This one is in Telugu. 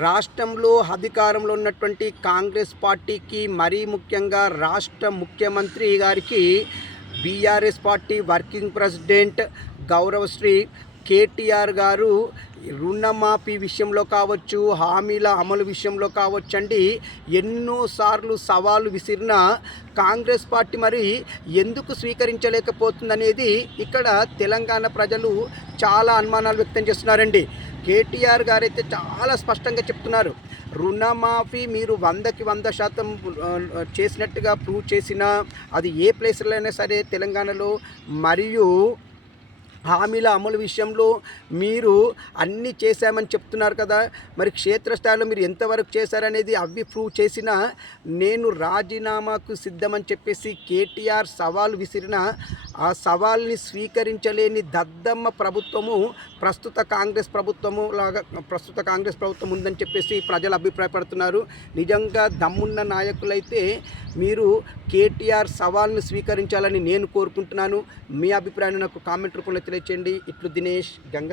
రాష్ట్రంలో అధికారంలో ఉన్నటువంటి కాంగ్రెస్ పార్టీకి మరీ ముఖ్యంగా రాష్ట్ర ముఖ్యమంత్రి గారికి బీఆర్ఎస్ పార్టీ వర్కింగ్ ప్రెసిడెంట్ గౌరవశ్రీ కేటీఆర్ గారు రుణమాఫీ విషయంలో కావచ్చు హామీల అమలు విషయంలో కావచ్చు అండి ఎన్నోసార్లు సవాలు విసిరిన కాంగ్రెస్ పార్టీ మరి ఎందుకు స్వీకరించలేకపోతుందనేది ఇక్కడ తెలంగాణ ప్రజలు చాలా అనుమానాలు వ్యక్తం చేస్తున్నారండి. కేటీఆర్ గారైతే చాలా స్పష్టంగా చెప్తున్నారు. రుణమాఫీ మీరు వందకి వంద శాతం చేసినట్టుగా ప్రూవ్ చేసినా అది ఏ ప్లేస్లో అయినా సరే తెలంగాణలో మరియు హామీల అమలు విషయంలో మీరు అన్నీ చేశామని చెప్తున్నారు కదా. మరి క్షేత్రస్థాయిలో మీరు ఎంతవరకు చేశారనేది అవి ప్రూవ్ చేసినా నేను రాజీనామాకు సిద్ధమని చెప్పేసి కేటీఆర్ సవాల్ విసిరిన ఆ సవాల్ని స్వీకరించలేని దద్దమ్మ ప్రభుత్వము ప్రస్తుత కాంగ్రెస్ ప్రభుత్వము లాగా ప్రస్తుత కాంగ్రెస్ ప్రభుత్వం ఉందని చెప్పేసి ప్రజలు అభిప్రాయపడుతున్నారు. నిజంగా దమ్మున్న నాయకులైతే మీరు కేటీఆర్ సవాల్ని స్వీకరించాలని నేను కోరుకుంటున్నాను. మీ అభిప్రాయాన్ని నాకు కామెంట్ రూపంలో తెలియచేయండి. ఇట్లు దినేష్ గంగ